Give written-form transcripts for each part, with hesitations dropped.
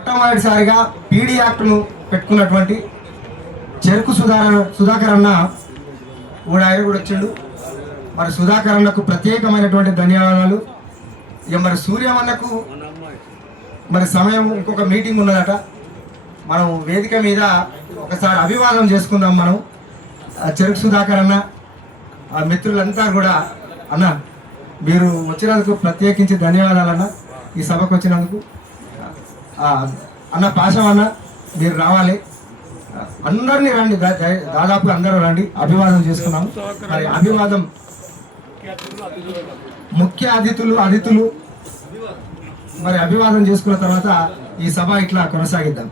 మొట్టమొదటిసారిగా పీడీ యాక్ట్ను పెట్టుకున్నటువంటి చెరుకు సుధాకర్ అన్న కూడా ఆయన కూడా వచ్చిండు. మరి సుధాకర్ అన్నకు ప్రత్యేకమైనటువంటి ధన్యవాదాలు. ఇక మరి సూర్యమన్నకు మరి సమయం ఇంకొక మీటింగ్ ఉన్నదట. మనం వేదిక మీద ఒకసారి అభివాదం చేసుకుందాం. మనం చెరుకు సుధాకర్ అన్న ఆ మిత్రులంతా కూడా అన్న మీరు వచ్చినందుకు ప్రత్యేకించి ధన్యవాదాలు అన్న. ఈ సభకు వచ్చినందుకు అన్న పాశం అన్న మీరు రావాలి, అందరినీ రండి, దాదాపు అందరూ రండి, అభివాదం చేసుకున్నాము. మరి అభివాదం ముఖ్య అతిథులు మరి అభివాదం చేసుకున్న తర్వాత ఈ సభ ఇట్లా కొనసాగిద్దాం.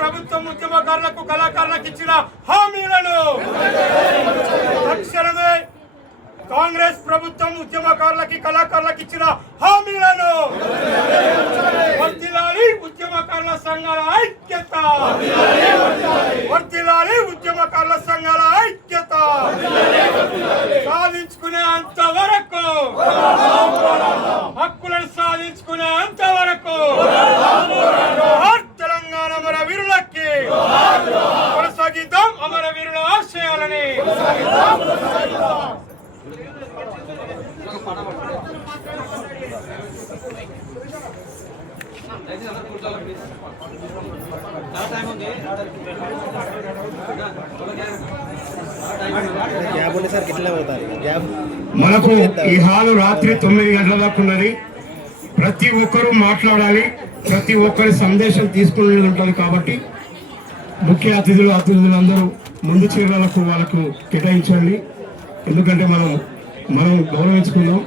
ప్రభుత్వం ఉద్యమకారులకు కళాకారులకు ఇచ్చిన హామీలను తక్షణమే కాంగ్రెస్ ప్రభుత్వం ఉద్యమకారులకి కళాకారులకు ఇచ్చిన హామీలను వర్ధిల్లాలి ఉద్యమకారుల సంఘాల ఐక్యత, వర్ధిల్లాలి ఉద్యమకారుల సంఘాల ఐక్యత, సాధించుకునే అంతవరకు హక్కులను సాధించుకునే అంతవరకు తెలంగాణ అమరవీరులకి కొనసాగిద్దాం, అమరవీరుల ఆశయాలని మనకు ఈ హాలు రాత్రి 9 గంటల దాకా ఉన్నది. ప్రతి ఒక్కరూ మాట్లాడాలి, ప్రతి ఒక్కరి సందేశం తీసుకునేది ఉంటుంది. కాబట్టి ముఖ్య అతిథులందరూ ముందు చీరలకు వాళ్ళకు కేటాయించండి. ఎందుకంటే మనం గౌరవించుకుందాం.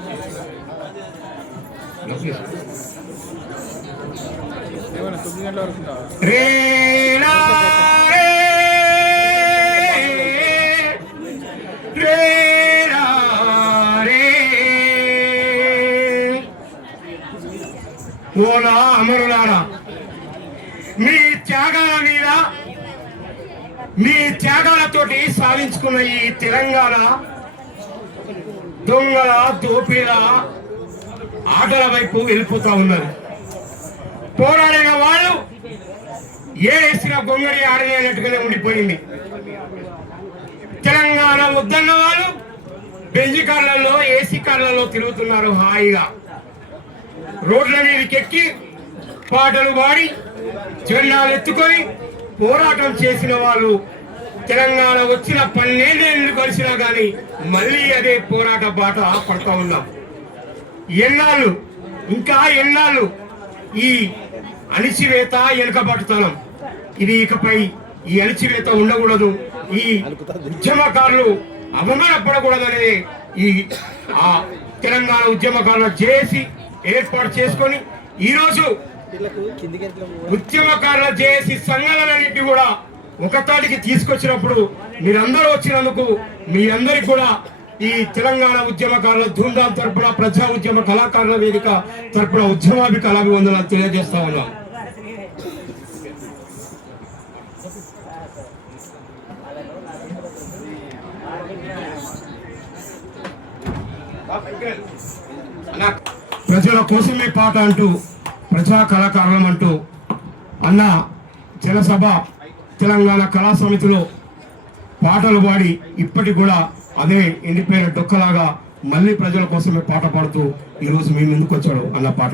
ఓలా అమరులారా, మీ త్యాగాల మీద, మీ త్యాగాలతోటి సాధించుకున్న ఈ తెలంగాణ దొంగల దోపిల ఆటల వైపు వెళ్ళిపోతా ఉన్నారు. పోరాడిన వాళ్ళు ఏసిన గొంగడి ఆడలేనట్టుగానే ఉండిపోయింది. తెలంగాణ వద్దన్న వాళ్ళు బెంజి కార్లలో, ఏసీ కార్లలో తిరుగుతున్నారు హాయిగా. రోడ్ల మీదకి ఎక్కి పాటలు పాడి జెండాలు ఎత్తుకొని పోరాటం చేసిన వాళ్ళు తెలంగాణ వచ్చిన 12 ఏళ్ళు కలిసినా కానీ మళ్ళీ అదే పోరాట బాట పడతా ఉన్నాం. ఎన్నాళ్ళు, ఇంకా ఎన్నాళ్ళు ఈ అణిచివేత, వెనుకబడుతనం, ఇది ఇకపై ఈ అణిచివేత ఉండకూడదు. ఈ ఉద్యమకారులు అవమానపడకూడదనేది ఈ తెలంగాణ ఉద్యమకారుల జేఏసీ ఏర్పాటు చేసుకొని ఈరోజు ఉద్యమకారుల జేఏసీ సంఘాలన్నింటినీ కూడా ఒకతాటికి తీసుకొచ్చినప్పుడు మీరందరూ వచ్చినందుకు మీ అందరికి కూడా ఈ తెలంగాణ ఉద్యమకారుల ధూమ్ధాం తరపున ప్రజా ఉద్యమ కళాకారుల వేదిక తరపున ఉద్యమాభివందనాలు తెలియజేస్తా ఉన్నాం. ప్రజల కోసమే పాట అంటూ ప్రజా కళాకారులం అంటూ అన్న జనసభ తెలంగాణ కళా సమితిలో పాటలు పాడి ఇప్పటికి కూడా అదే ఎండిపోయిన డొక్కలాగా మళ్ళీ ప్రజల కోసమే పాట పాడుతూ ఈరోజు మీ ముందుకు వచ్చాడు అన్న పాట.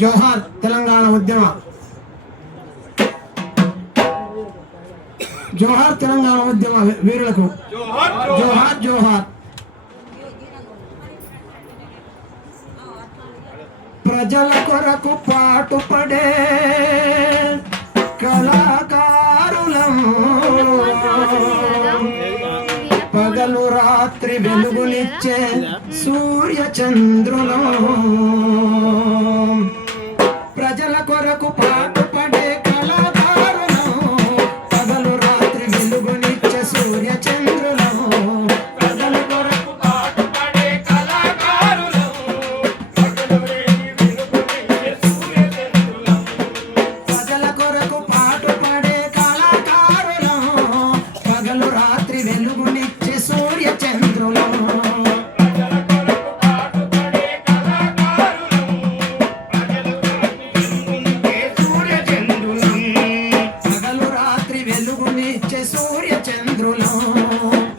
జోహార్ తెలంగాణ ఉద్యమ, జోహార్ తెలంగాణ ఉద్యమ వీరులకు జోహార్ జోహార్. ప్రజల కొరకు పాటుపడే కళాకారులం, పగలు రాత్రి వెలుగునిచ్చే సూర్య చంద్రులం. ప్రజల కొరకు పాటుపడే కళాకారులం, పగలు రాత్రి వెలుగునిచ్చే సూర్య చంద్రులం. ప్రజల కొరకు పాటుపడే కళాకారులం, ప్రజల కొరకు పాటుపడే కళాకారులం, పగలు రాత్రి వెలుగునిచ్చే సూర్య చంద్రులం. పగలు రాత్రి వెలుగునిచ్చే సూర్య చంద్రులం.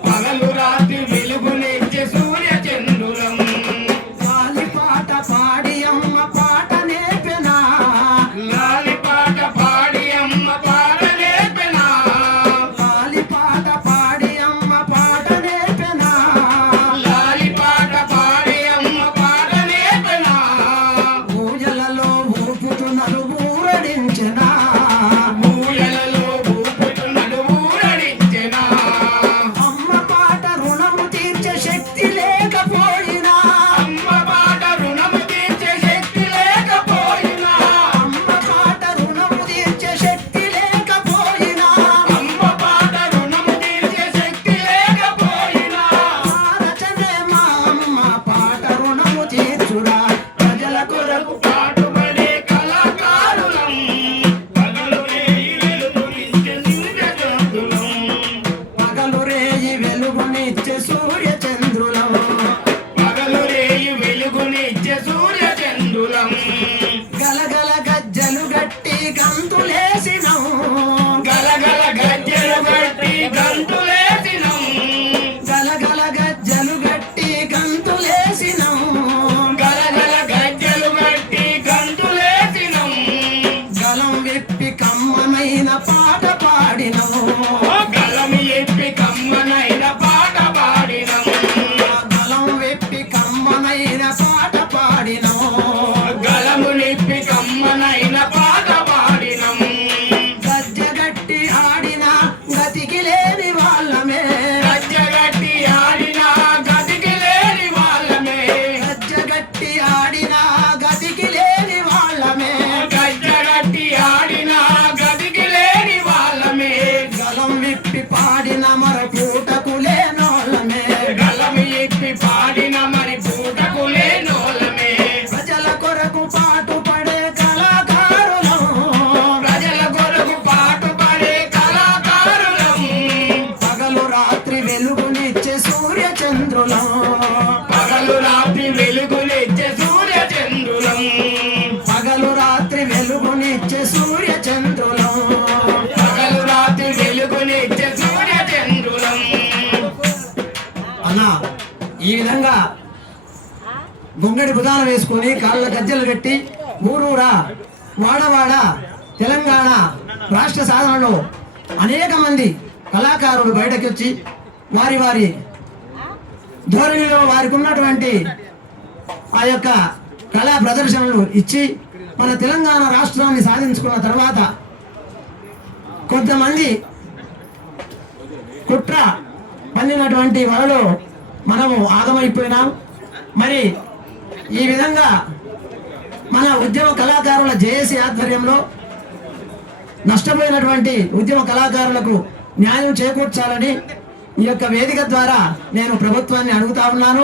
పగలు రాత్రి వెలుగునిచ్చే సూర్య చంద్రులం. గాలి పాట పాడి అమ్మ పాట నేర్పెనా, లాలి పాట పాడి అమ్మ పాట నేర్పెనా, గాలి పాట పాడి అమ్మ పాట నేర్పెనా. లాలి పాట పాడి అమ్మ పాట నేర్పెనా, ఊయలలో ఊపుతున్నలు ఊరడించెనా, ఊయలలో ఊపుతున్నడు ఊరడించెనా. అమ్మ పాట రుణము తీర్చే శక్తి లేకపోయినా, అమ్మ పాట రుణము తీర్చే శక్తి లేకపోయినా, అమ్మ పాట రుణము తీర్చే శక్తి లేకపోయినా, అమ్మ పాట రుణము తీర్చే శక్తి లేకపోయినా, మా రచనే మా అమ్మ పాట రుణము తీర్చురా. ప్రజల కొరకు పాటుపడే కళాకారులం, పగలు రేయి వెలుగునిచ్చే సూర్య చంద్రులం. పగలు రేయి వెలుగునిచ్చే సూర్య చంద్రులం. పగలు రేయి వెలుగునిచ్చే సూర్య చంద్రులం. గలగల గజ్జలు గట్టి గంతులేసినం, గలగల గజ్జలు గట్టి గంతులేసినం, గలగల గజ్జలు గట్టి గంతులేసినం. గలగల గజ్జలు గట్టి గంతులేసినం. గలం విప్పి కమ్మనైన పాట పాడినం, గలం ఎప్పి కమ్మనైన పాట పాడినం, గలం విప్పి కమ్మనైన పాట పాడినం. గలము నిప్పి కమ్మనైన పాట పాడినం. గజ్జగట్టి ఆడిన గతికి లేని వాళ్ళమే, గజ్జగట్టి ఆడిన గతికి లేని వాళ్ళమే, గజ్జగట్టి ఆడిన గతికి లేని వాళ్ళమే. గజ్జగట్టి ఆడిన గతికి లేని వాళ్ళమే, గలం విప్పి పాడిన మర పూటకు లేనోళ్ళమే. గలం ఎప్పి పాడిన మరి పూటకు లేనోళ్ళమే. ప్రజల కొరకు పాటుపడే కళాకారులం, ప్రజల కొరకు పాటుపడే కళాకారులం, పగలు రాత్రి వెలుగునిచ్చే సూర్య చంద్రులం. పగలు రాత్రి వెలుగునిచ్చే సూర్య చంద్రులం. పగలు రాత్రి వెలుగునిచ్చే సూర్య చంద్రులం. పగలు రాత్రి వెలుగునిచ్చే సూర్య చంద్రులం. అన్నా ఈ విధంగా గుంగడి బుధాన వేసుకొని కాళ్ళ గజ్జలు కట్టి ఊరూరా వాడవాడ తెలంగాణ రాష్ట్ర సాధనలో అనేక మంది కళాకారులు బయటకు వచ్చి వారి వారి ధోరణిలో వారికి ఉన్నటువంటి ఆ యొక్క కళా ప్రదర్శనలు ఇచ్చి మన తెలంగాణ రాష్ట్రాన్ని సాధించుకున్న తర్వాత కొంతమంది కుట్ర పన్నినటువంటి వలలో మనము ఆగమైపోయినాం. మరి ఈ విధంగా మన ఉద్యమ కళాకారుల జేఏసీ ఆధ్వర్యంలో నష్టపోయినటువంటి ఉద్యమ కళాకారులకు న్యాయం చేకూర్చాలని ఈ యొక్క వేదిక ద్వారా నేను ప్రభుత్వాన్ని అడుగుతా ఉన్నాను.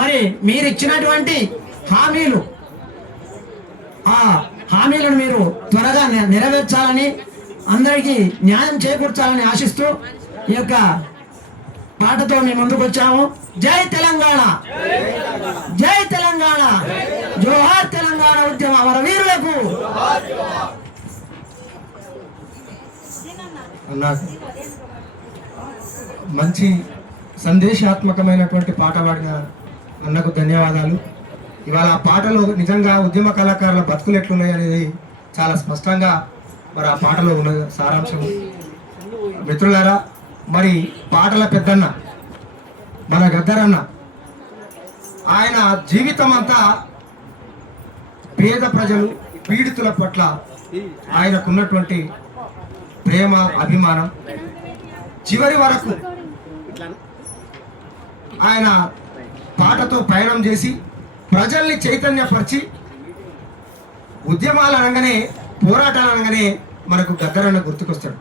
మరి మీరు ఇచ్చినటువంటి హామీలు, ఆ హామీ హామీలను మీరు త్వరగా నెరవేర్చాలని, అందరికీ న్యాయం చేకూర్చాలని ఆశిస్తూ ఈ యొక్క పాటతో మేము ముందుకు వచ్చాము. జై తెలంగాణ, జై తెలంగాణ, జోహార్ తెలంగాణ ఉద్యమ అమర వీరులకు. నాకు మంచి సందేశాత్మకమైనటువంటి పాట పాడిన అన్నకు ధన్యవాదాలు. ఇవాళ ఆ పాటలో నిజంగా ఉద్యమ కళాకారుల బతుకులు ఎట్లున్నాయి అనేది చాలా స్పష్టంగా మరి ఆ పాటలో ఉన్న సారాంశం. మిత్రులారా, మరి పాటల పెద్దన్న మన గద్దరన్న, ఆయన జీవితం అంతా పేద ప్రజలు పీడితుల పట్ల ఆయనకున్నటువంటి ప్రేమ, అభిమానం చివరి వరకు ఆయన పాటతో పయనం చేసి ప్రజల్ని చైతన్యపరిచి, ఉద్యమాలు అనగానే, పోరాటాలు అనగానే మనకు గద్దరన్న గుర్తుకొస్తాడు.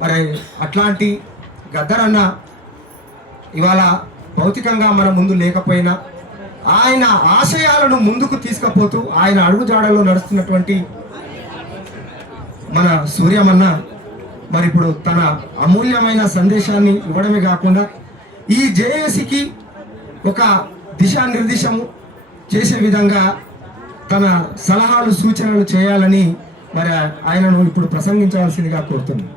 మరి అట్లాంటి గద్దరన్న ఇవాళ భౌతికంగా మన ముందు లేకపోయినా ఆయన ఆశయాలను ముందుకు తీసుకుపోతూ ఆయన అడుగుజాడల్లో నడుస్తున్నటువంటి మన సూర్యమన్న మరి ఇప్పుడు తన అమూల్యమైన సందేశాన్ని ఇవ్వడమే కాకుండా ఈ జేఏసీకి ఒక దిశానిర్దేశము చేసే విధంగా తన సలహాలు, సూచనలు చేయాలని మరి ఆయనను ఇప్పుడు ప్రసంగించవలసిందిగా కోరుతున్నాను.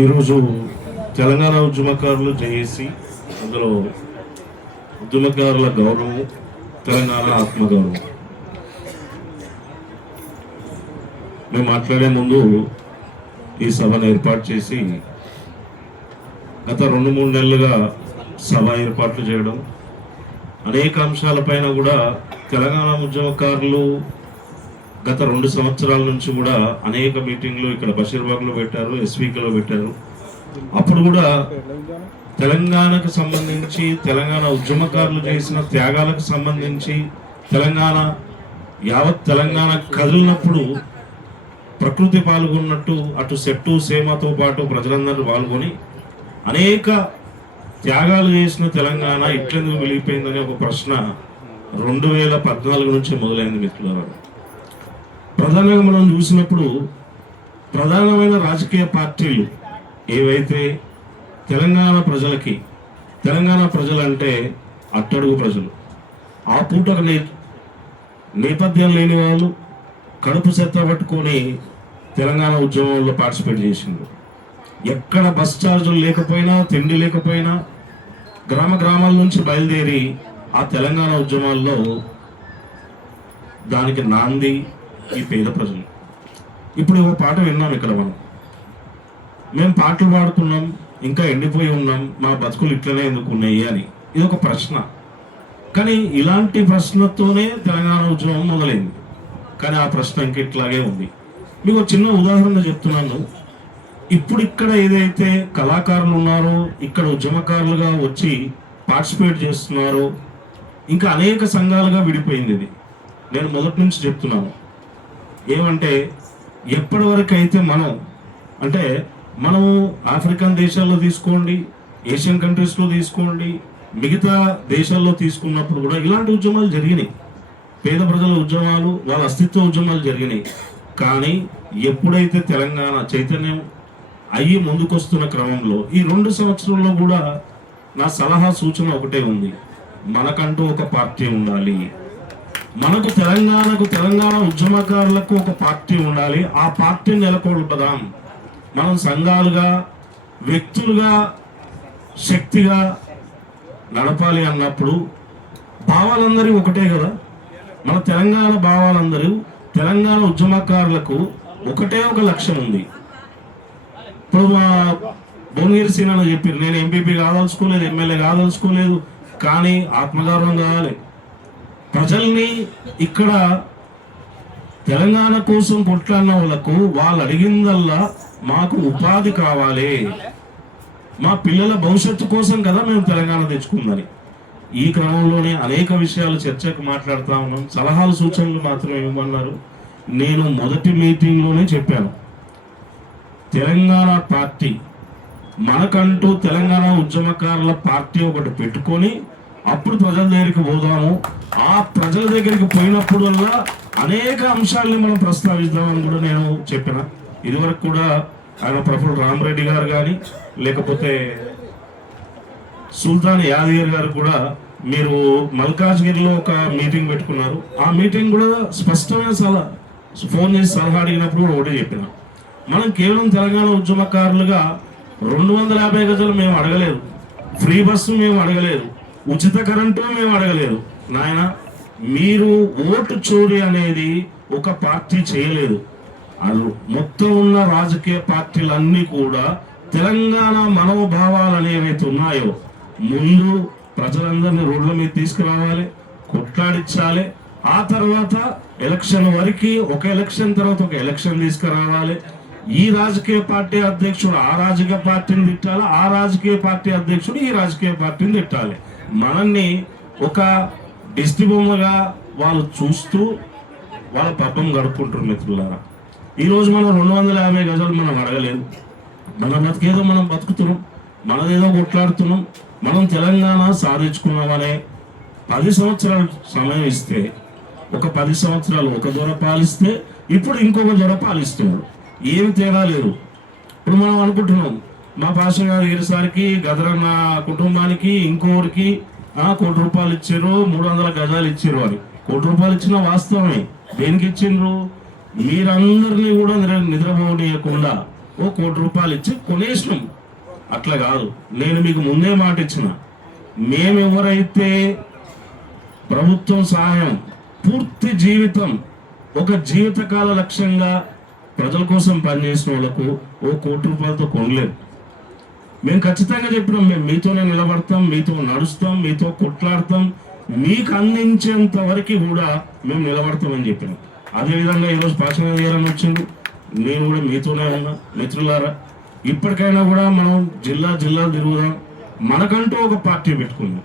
ఈరోజు తెలంగాణ ఉద్యమకారులు జేఏసీ, అందులో ఉద్యమకారుల గౌరవం, తెలంగాణ ఆత్మగౌరవం. మేము మాట్లాడే ముందు ఈ సభను ఏర్పాటు చేసి గత 2-3 నెలలుగా సభ ఏర్పాట్లు చేయడం, అనేక అంశాలపైన కూడా తెలంగాణ ఉద్యమకారులు గత 2 సంవత్సరాల నుంచి కూడా అనేక మీటింగ్లు ఇక్కడ బషీర్బాగ్లో పెట్టారు, ఎస్వీకేలో పెట్టారు. అప్పుడు కూడా తెలంగాణకు సంబంధించి, తెలంగాణ ఉద్యమకారులు చేసిన త్యాగాలకు సంబంధించి, యావత్ తెలంగాణ కదిలినప్పుడు ప్రకృతి పాల్గొన్నట్టు అటు సెట్టు సేమతో పాటు ప్రజలందరూ పాల్గొని అనేక త్యాగాలు చేసిన తెలంగాణ ఇట్లెందుకు మిగిలిపోయిందనే ఒక ప్రశ్న 2014 నుంచి మొదలైంది మిత్రులారా. ప్రధానంగా మనం చూసినప్పుడు ప్రధానమైన రాజకీయ పార్టీలు ఏవైతే తెలంగాణ ప్రజలకి, తెలంగాణ ప్రజలంటే అట్టడుగు ప్రజలు, ఆ పూటకు నేపథ్యం లేని వాళ్ళు కడుపు చెత్త పట్టుకొని తెలంగాణ ఉద్యమంలో పార్టిసిపేట్ చేసిండ్రు. ఎక్కడ బస్ ఛార్జీలు లేకపోయినా, తిండి లేకపోయినా గ్రామాల నుంచి బయలుదేరి ఆ తెలంగాణ ఉద్యమాల్లో దానికి నాంది ఈ పేద ప్రజలు. ఇప్పుడు ఒక పాట విన్నాం ఇక్కడ, మేము పాటలు పాడుతున్నాం, ఇంకా ఎండిపోయి ఉన్నాం, మా బతుకులు ఇట్లనే ఎందుకు ఉన్నాయి అని. ఇది ఒక ప్రశ్న. కానీ ఇలాంటి ప్రశ్నతోనే తెలంగాణ ఉద్యమం మొదలైంది. కానీ ఆ ప్రశ్న ఇంక ఇట్లాగే ఉంది. మీకు ఒక చిన్న ఉదాహరణ చెప్తున్నాను. ఇప్పుడు ఇక్కడ ఏదైతే కళాకారులు ఉన్నారో, ఇక్కడ ఉద్యమకారులుగా వచ్చి పార్టిసిపేట్ చేస్తున్నారో, ఇంకా అనేక సంఘాలుగా విడిపోయింది. ఇది నేను మొదటి నుంచి చెప్తున్నాను. ఏమంటే ఎప్పటి వరకు అయితే మనము ఆఫ్రికన్ దేశాల్లో తీసుకోండి, ఏషియన్ కంట్రీస్లో తీసుకోండి, మిగతా దేశాల్లో తీసుకున్నప్పుడు కూడా ఇలాంటి ఉద్యమాలు జరిగినాయి. పేద ప్రజల ఉద్యమాలు, వాళ్ళ అస్తిత్వ ఉద్యమాలు జరిగినాయి. కానీ ఎప్పుడైతే తెలంగాణ చైతన్యం అయ్యి ముందుకొస్తున్న క్రమంలో ఈ 2 సంవత్సరాల్లో కూడా నా సలహా, సూచన ఒకటే ఉంది. మనకంటూ ఒక పార్టీ ఉండాలి. మనకు తెలంగాణ ఉద్యమకారులకు ఒక పార్టీ ఉండాలి. ఆ పార్టీని నెలకొల్పదాం. మనం సంఘాలుగా, వ్యక్తులుగా, శక్తిగా నడపాలి అన్నప్పుడు భావాలందరూ ఒకటే కదా. మన తెలంగాణ భావాలందరూ, తెలంగాణ ఉద్యమకారులకు ఒకటే ఒక లక్ష్యం ఉంది. ఇప్పుడు మా భువనగిరి సీనాలో చెప్పారు, నేను ఎంపీపీ కాదలుచుకోలేదు, ఎమ్మెల్యే కాదలుచుకోలేదు, కానీ ఆత్మగౌరవం కావాలి. ప్రజల్ని ఇక్కడ తెలంగాణ కోసం కొట్లాడిన వాళ్ళకు వాళ్ళు అడిగిందల్లా మాకు ఉపాధి కావాలి, మా పిల్లల భవిష్యత్తు కోసం కదా మేము తెలంగాణ తెచ్చుకుందని. ఈ క్రమంలోనే అనేక విషయాలు చర్చకు మాట్లాడుతూ ఉన్నాం. సలహాలు సూచనలు మాత్రమే ఇవ్వమన్నారు. నేను మొదటి మీటింగ్లోనే చెప్పాను, తెలంగాణ పార్టీ మనకంటూ తెలంగాణ ఉద్యమకారుల పార్టీ ఒకటి పెట్టుకొని అప్పుడు ప్రజల దగ్గరికి పోదాము. ఆ ప్రజల దగ్గరికి పోయినప్పుడల్లా అనేక అంశాలని మనం ప్రస్తావిద్దామని కూడా నేను చెప్పిన. ఇదివరకు కూడా ఆయన ప్రొఫెసర్ రామరెడ్డి గారు కానీ లేకపోతే సుల్తాన్ యాదగిరి గారు కూడా మీరు మల్కాజ్గిరిలో ఒక మీటింగ్ పెట్టుకున్నారు. ఆ మీటింగ్ కూడా స్పష్టమైన ఫోన్ చేసి సలహా అడిగినప్పుడు కూడా ఒకటే చెప్పిన, మనం కేవలం తెలంగాణ ఉద్యమకారులుగా 250 గజాలు మేము అడగలేదు, ఫ్రీ బస్సు మేము అడగలేదు, ఉచిత కరెంటు మేము అడగలేదు. నాయన మీరు ఓటు చోరీ అనేది ఒక పార్టీ చేయలేదు. అది మొత్తం ఉన్న రాజకీయ పార్టీలన్నీ కూడా తెలంగాణ మనోభావాలు అనేవైతే ఉన్నాయో ముందు ప్రజలందరినీ రోడ్ల మీద తీసుకురావాలి, కొట్లాడించాలి. ఆ తర్వాత ఎలక్షన్ వరకు ఒక ఎలక్షన్ తర్వాత ఒక ఎలక్షన్ తీసుకురావాలి. ఈ రాజకీయ పార్టీ అధ్యక్షుడు ఆ రాజకీయ పార్టీని తిట్టాలి, ఆ రాజకీయ పార్టీ అధ్యక్షుడు ఈ రాజకీయ పార్టీని తిట్టాలి. మనల్ని ఒక దిష్టి బొమ్మగా వాళ్ళు చూస్తూ వాళ్ళ పబ్బం గడుపుకుంటారు. మిత్రులారా, ఈరోజు మనం 250 గజాలు మనం అడగలేదు. మన బతికేదో మనం బతుకుతున్నాం, మనదేదో కొట్లాడుతున్నాం. మనం తెలంగాణ సాధించుకున్నామనే 10 సంవత్సరాలు సమయం ఇస్తే, ఒక 10 సంవత్సరాలు ఒక దొర పాలిస్తే ఇప్పుడు ఇంకొక దొర పాలిస్తున్నాడు. ఏమి తేడా లేదు. ఇప్పుడు మనం అనుకుంటున్నాం మా పాషం గారి గిరిసారికి గదరన్న కుటుంబానికి ఇంకోరికి 1 కోటి రూపాయలు ఇచ్చారు, 300 గజాలు ఇచ్చారు అని. 1 కోటి రూపాయలు ఇచ్చిన వాస్తవమే. దేనికి ఇచ్చిండ్రు? మీరందరినీ కూడా నిద్రపోనీయకుండా 1 కోటి రూపాయలు ఇచ్చి కొనేసినాం. అట్లా కాదు, నేను మీకు ముందే మాట ఇచ్చిన, మేము ఎవరైతే ప్రభుత్వం సహాయం పూర్తి జీవితం ఒక జీవితకాల లక్ష్యంగా ప్రజల కోసం పనిచేసిన వాళ్ళకు 1 కోటి రూపాయలతో కొనలేదు. మేము ఖచ్చితంగా చెప్పినాం, మేము మీతోనే నిలబడతాం, మీతో నడుస్తాం, మీతో కొట్లాడతాం, మీకు అందించేంత వరకు కూడా మేము నిలబడతామని చెప్పినాం. అదేవిధంగా ఈరోజు పాచన చేయాలని వచ్చింది, నేను కూడా మీతోనే ఉన్నా. మిత్రులారా, ఇప్పటికైనా కూడా మనం జిల్లాలు తిరుగుదాం. మనకంటూ ఒక పార్టీ పెట్టుకుందాం.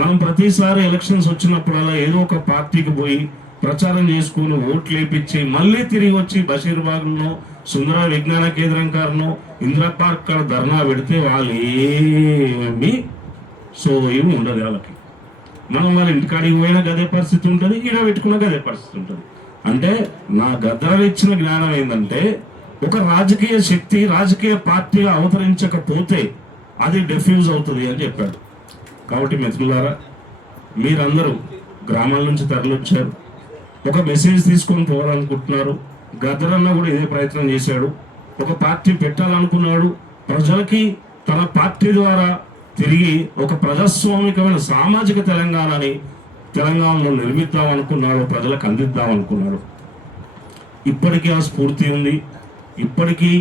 మనం ప్రతిసారి ఎలక్షన్స్ వచ్చినప్పుడల్లా ఏదో ఒక పార్టీకి పోయి ప్రచారం చేసుకుని ఓట్లు వేయించి మళ్ళీ తిరిగి వచ్చి బషీర్బాగ్లో సుందర విజ్ఞాన కేంద్రం కారణం ఇందిరా పార్క్ కాడ ధర్నా పెడితే వాళ్ళు ఏమి ఏమి ఉండదు. వాళ్ళకి మనం వాళ్ళ ఇంటికాడికి పోయినా గదే పరిస్థితి ఉంటుంది, ఈడ పెట్టుకున్న గదే పరిస్థితి ఉంటుంది. అంటే నా గద్దలు ఇచ్చిన జ్ఞానం ఏంటంటే, ఒక రాజకీయ శక్తి రాజకీయ పార్టీగా అవతరించకపోతే అది డిఫ్యూజ్ అవుతుంది అని చెప్పాడు. కాబట్టి మిత్రులారా, మీరందరూ గ్రామాల నుంచి తరలిచ్చారు, ఒక మెసేజ్ తీసుకొని పోవాలనుకుంటున్నారు. గద్దరన్న కూడా ఇదే ప్రయత్నం చేశాడు. ఒక పార్టీ పెట్టాలనుకున్నాడు, ప్రజలకి తన పార్టీ ద్వారా తిరిగి ఒక ప్రజాస్వామికమైన సామాజిక తెలంగాణలో నిర్మిద్దాం అనుకున్నాడు, ప్రజలకు అందిద్దాం అనుకున్నాడు. ఇప్పటికీ ఆ స్ఫూర్తి ఉంది. ఇప్పటికీ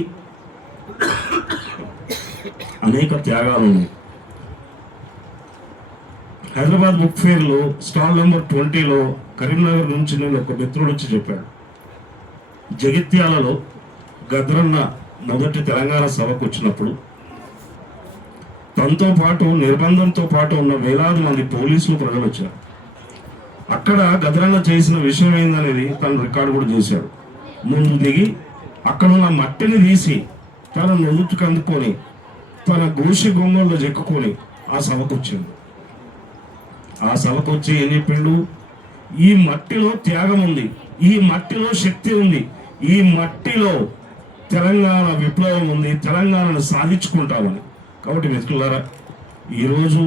అనేక త్యాగాలు ఉన్నాయి. హైదరాబాద్ బుక్ ఫేర్లో స్టాల్ నెంబర్ 20లో కరీంనగర్ నుంచి నేను ఒక మిత్రుడు వచ్చి చెప్పాడు, జగిత్యాలలో గద్దరన్న మొదటి తెలంగాణ సభకు వచ్చినప్పుడు తనతో పాటు నిర్బంధంతో పాటు ఉన్న వేలాది మంది పోలీసులు ప్రజలు వచ్చారు. అక్కడ గద్దరన్న చేసిన విషయం ఏందనేది తను రికార్డు కూడా చేశాడు. ముందు దిగి అక్కడ ఉన్న మట్టిని తీసి తన నుదుటికి అందుకొని తన గోషి గొంగల్లో చెక్కుకొని ఆ సభకు వచ్చింది. ఆ సభకు వచ్చి ఏం చెప్పిండు? ఈ మట్టిలో త్యాగం ఉంది, ఈ మట్టిలో శక్తి ఉంది, ఈ మట్టిలో తెలంగాణ విప్లవం ఉంది, తెలంగాణను సాధించుకుంటామని. కాబట్టి మిత్రులారా, ఈరోజు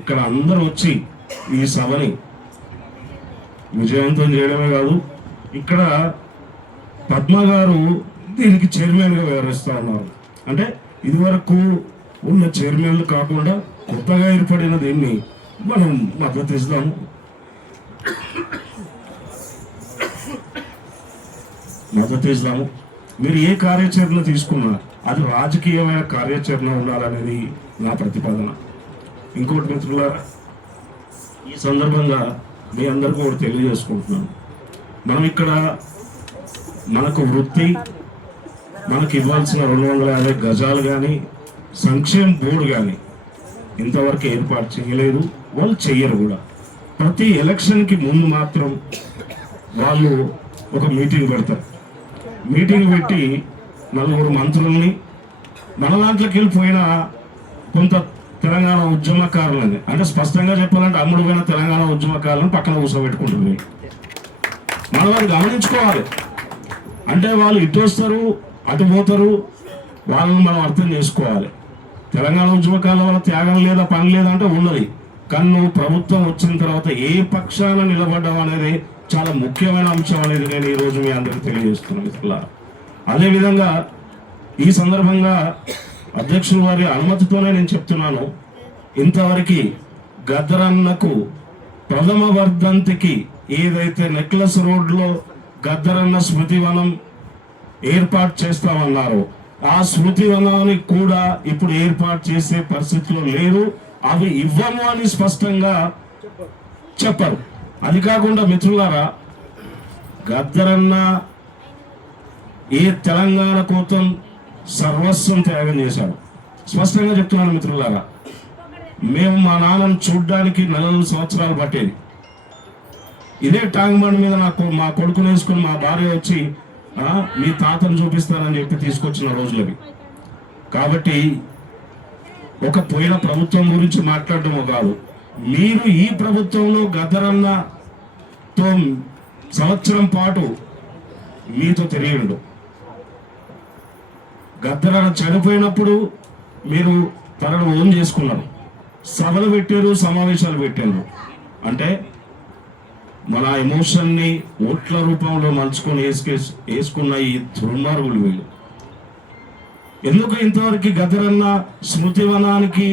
ఇక్కడ అందరూ వచ్చి ఈ సభని విజయవంతం చేయడమే కాదు, ఇక్కడ పద్మ గారు దీనికి చైర్మన్గా వ్యవహరిస్తూ ఉన్నారు. అంటే ఇదివరకు ఉన్న చైర్మన్లు కాకుండా కొత్తగా ఏర్పడిన దీన్ని మనం మద్దతు ఇస్తాము. మీరు ఏ కార్యాచరణ తీసుకున్నా అది రాజకీయమైన కార్యాచరణ ఉండాలనేది నా ప్రతిపాదన. ఇంకోటి మిత్రులారా, ఈ సందర్భంగా మీ అందరికీ కూడా తెలియజేసుకుంటున్నాను, మనం ఇక్కడ మనకు వృత్తి, మనకి ఇవ్వాల్సిన 250 గజాలు కానీ సంక్షేమ బోర్డు కానీ ఇంతవరకు ఏర్పాటు చేయలేదు. వాళ్ళు చెయ్యరు కూడా. ప్రతి ఎలక్షన్కి ముందు మాత్రం వాళ్ళు ఒక మీటింగ్ పెడతారు. మీటింగ్ పెట్టి 4 మంత్రుల్ని మన దాంట్లోకి వెళ్ళిపోయిన కొంత తెలంగాణ ఉద్యమకారులని, అంటే స్పష్టంగా చెప్పాలంటే అమ్ముడు పోయిన తెలంగాణ ఉద్యమకారులను పక్కన కూర్చోబెట్టుకుంటుంది. మనం వాళ్ళు గమనించుకోవాలి. అంటే వాళ్ళు ఇటు వస్తారు అటు పోతారు, వాళ్ళని మనం అర్థం చేసుకోవాలి. తెలంగాణ ఉద్యమకారుల వల్ల త్యాగం లేదా పని లేదంటే ఉన్నది, కానీ నువ్వు ప్రభుత్వం వచ్చిన తర్వాత ఏ పక్షాన నిలబడ్డం అనేది చాలా ముఖ్యమైన అంశం అనేది నేను ఈరోజు మీ అందరికీ తెలియజేస్తున్నాను మిత్రులారా. అదేవిధంగా ఈ సందర్భంగా అధ్యక్షుల వారి అనుమతితోనే నేను చెప్తున్నాను, ఇంతవరకు గద్దరన్నకు ప్రథమ వర్ధంతికి ఏదైతే నెక్లెస్ రోడ్లో గద్దరన్న స్మృతివనం ఏర్పాటు చేస్తామన్నారో ఆ స్మృతివనానికి కూడా ఇప్పుడు ఏర్పాటు చేసే పరిస్థితిలో లేరు. అవి ఇవ్వము అని స్పష్టంగా చెప్పరు. అది కాకుండా మిత్రులారా, గద్దరన్న ఏ తెలంగాణ కోసం సర్వస్వం త్యాగం చేశాడు. స్పష్టంగా చెప్తున్నాను మిత్రులారా, మేము మా నాన్నను చూడ్డానికి 4 సంవత్సరాలు పట్టేది. ఇదే ట్యాంక్ బండ్ మీద మా కొడుకుని వేసుకుని మా భార్య వచ్చి మీ తాతను చూపిస్తానని చెప్పి తీసుకొచ్చిన రోజులవి. కాబట్టి ఒక పోయిన ప్రభుత్వం గురించి మాట్లాడటమో కాదు, మీరు ఈ ప్రభుత్వంలో గద్దరన్నతో సంవత్సరం పాటు మీతో తిరిగిండు. గద్దరన్న చనిపోయినప్పుడు మీరు తనను ఓన్ చేసుకున్నారు, సభలు పెట్టారు, సమావేశాలు పెట్టారు. అంటే మన ఎమోషన్ని ఓట్ల రూపంలో మలుచుకొని వేసుకున్న ఈ దుర్మార్గులు వీళ్ళు. ఎందుకు ఇంతవరకు గద్దరన్న స్మృతివనానికి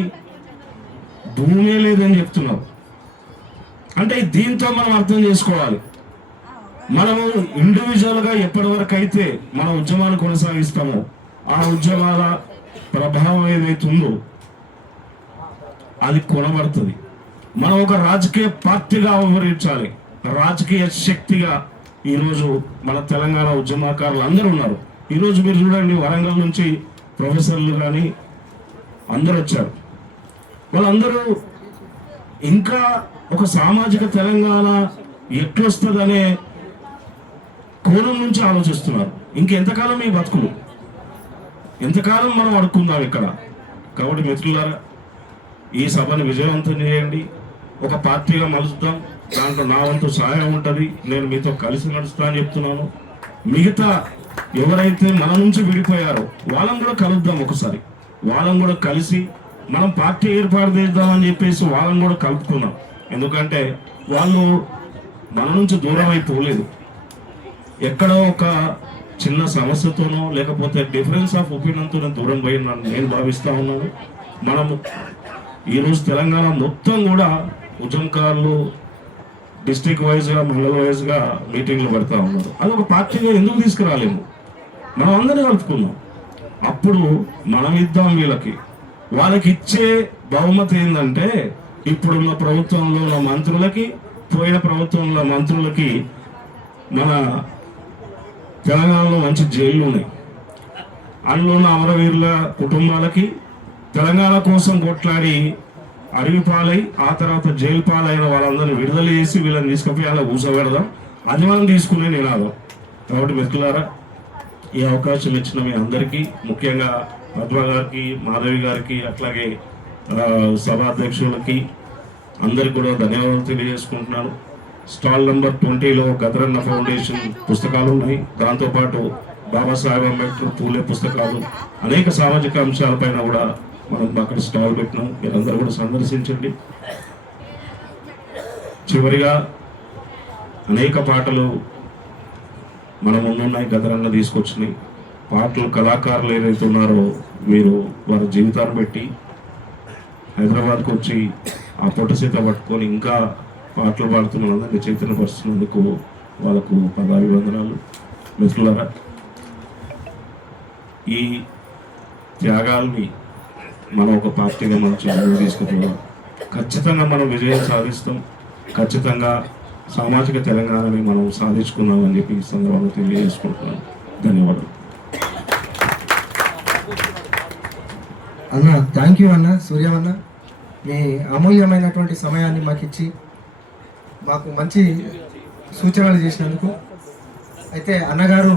భూమే లేదని చెప్తున్నారు. అంటే దీంతో మనం అర్థం చేసుకోవాలి, మనము ఇండివిజువల్గా ఎప్పటి వరకు అయితే మన ఉద్యమాలు కొనసాగిస్తామో ఆ ఉద్యమాల ప్రభావం ఏదైతే ఉందో అది కొనబడుతుంది. మనం ఒక రాజకీయ పార్టీగా వ్యవహరించాలి, రాజకీయ శక్తిగా. ఈరోజు మన తెలంగాణ ఉద్యమకారులు అందరూ ఉన్నారు. ఈరోజు మీరు చూడండి, వరంగల్ నుంచి ప్రొఫెసర్లు కానీ అందరూ వచ్చారు. వాళ్ళందరూ ఇంకా ఒక సామాజిక తెలంగాణ ఎట్లొస్తుందనే కోణం నుంచి ఆలోచిస్తున్నారు. ఇంకెంతకాలం ఈ బతుకులు, ఎంతకాలం మనం అడుక్కుందాం ఇక్కడ. కాబట్టి మిత్రులారా, ఈ సభను విజయవంతం చేయండి, ఒక పార్టీగా మలుచుదాం. దాంట్లో నా వంతు సహాయం ఉంటుంది, నేను మీతో కలిసి నడుస్తా అని చెప్తున్నాను. మిగతా ఎవరైతే మన నుంచి విడిపోయారో వాళ్ళని కూడా కలుద్దాం ఒకసారి, వాళ్ళని కూడా కలిసి మనం పార్టీ ఏర్పాటు చేద్దామని చెప్పేసి వాళ్ళని కూడా కలుపుకున్నాం. ఎందుకంటే వాళ్ళు మన నుంచి దూరం అయిపోలేదు, ఎక్కడో ఒక చిన్న సమస్యతోనో లేకపోతే డిఫరెన్స్ ఆఫ్ ఒపీనియన్తోనే దూరం పోయిన నేను భావిస్తూ ఉన్నాను. మనము ఈరోజు తెలంగాణ మొత్తం కూడా ఉద్యమకారులు డిస్ట్రిక్ట్ వైజ్గా మండల వైజ్గా మీటింగ్లు పెడతా ఉన్నారు. అది ఒక పార్టీగా ఎందుకు తీసుకురాలేము, మనం అందరినీ కలుపుకుందాం. అప్పుడు మనం ఇద్దాం వీళ్ళకి. వాళ్ళకి ఇచ్చే బహుమతి ఏంటంటే ఇప్పుడున్న ప్రభుత్వంలో ఉన్న మంత్రులకి, పోయిన ప్రభుత్వంలో మంత్రులకి మన తెలంగాణలో మంచి జైళ్ళు ఉన్నాయి. అందులో ఉన్న అమరవీరుల కుటుంబాలకి తెలంగాణ కోసం కొట్లాడి అడవి పాలై ఆ తర్వాత జైలు పాలైన వాళ్ళందరినీ విడుదల చేసి వీళ్ళని తీసుకుపోయి అలా కూర్చోబెడదాం. అది మనం తీసుకునే నినాదం. కాబట్టి మిత్రులారా, ఈ అవకాశం ఇచ్చిన మీ అందరికీ, ముఖ్యంగా పద్మ గారికి, మాధవి గారికి, అట్లాగే సభాధ్యక్షులకి అందరికి కూడా ధన్యవాదాలు తెలియజేసుకుంటున్నాను. స్టాల్ నెంబర్ 20లో గద్దరన్న ఫౌండేషన్ పుస్తకాలు ఉన్నాయి. దాంతోపాటు బాబాసాహెబ్ అంబేద్కర్, పూలే పుస్తకాలు, అనేక సామాజిక అంశాలపైన కూడా మనం అక్కడ స్టాల్ పెట్టినాం. మీరందరూ కూడా సందర్శించండి. చివరిగా అనేక పాటలు మన ముందున్నాయి, గద్దరన్న తీసుకొచ్చినాయి. పాటలు కళాకారులు ఏదైతే ఉన్నారో మీరు వారి జీవితాన్ని పెట్టి హైదరాబాద్కి వచ్చి ఆ పొట్టసీత పట్టుకొని ఇంకా పాటలు పాడుతున్న అందరినీ చైతన్యపరుస్తున్నందుకు వాళ్ళకు పదాభివందనాలు. మిత్రులారా, ఈ త్యాగాల్ని మనం ఒక పార్టీగా మనం ముందుకు తీసుకుపోయాం. ఖచ్చితంగా మనం విజయం సాధిస్తాం. ఖచ్చితంగా సామాజిక తెలంగాణని మనం సాధించుకున్నామని చెప్పి ఈ సందర్భంగా తెలియజేసుకుంటున్నాను. ధన్యవాదాలు అన్న. థ్యాంక్ యూ అన్న, సూర్య అన్న. మీ అమూల్యమైనటువంటి సమయాన్ని మాకు ఇచ్చి మాకు మంచి సూచనలు చేసినందుకు. అయితే అన్నగారు